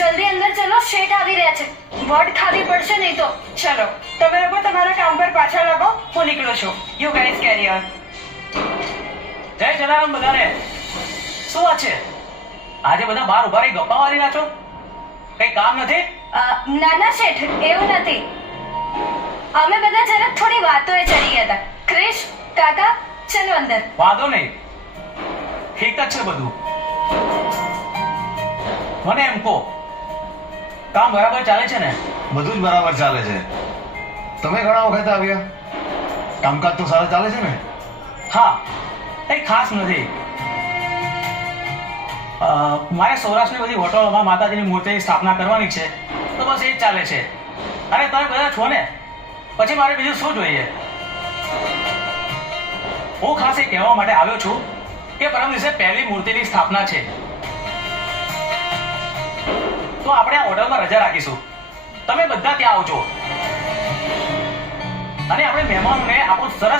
જલ્દી અંદર ચલો, શેઠ આવી રહ્યા છે. વડ ખાવી પડશે નહીં તો. ચલો તમે લોકો તમારા કામ પર પાછા લાગો, હું નીકળું છું. You guys carry on. જય જલારામ બધાને. શું વાત છે? આજે બધા બહાર ઉભા રહી ગપ્પા મારી રહ્યા છો? કઈ કામ નથી? ના ના શેઠ, એવું નથી. અમે બધા જરાક થોડી વાતોએ ચડી ગયા હતા. ક્રિશ, કાકા, ચલો અંદર. વાંધો નહીં, ઠીક જ છે બધું. મને એમ કહો, કામ બરાબર ચાલે છે ને? બધું જ બરાબર ચાલે છે. તમે ઘણા વખત આવ્યા, કામકાજ તો સારું ચાલે છે ને? હા, કઈ ખાસ નથી. મારે સૌરાષ્ટ્રની બધી હોટલોમાં માતાજીની મૂર્તિની સ્થાપના કરવાની છે, તો બસ એ જ ચાલે છે. અરે તમે બધા છો ને, પછી મારે બીજું શું જોઈએ? હું ખાસ એ કહેવા માટે આવ્યો છું કે પરમ દિવસે પહેલી મૂર્તિની સ્થાપના છે, તો આપણે આ હોટલમાં રજા રાખીશું. તમે બધા ત્યાં આવજો અને આપણે મહેમાનોને આપણું સરસ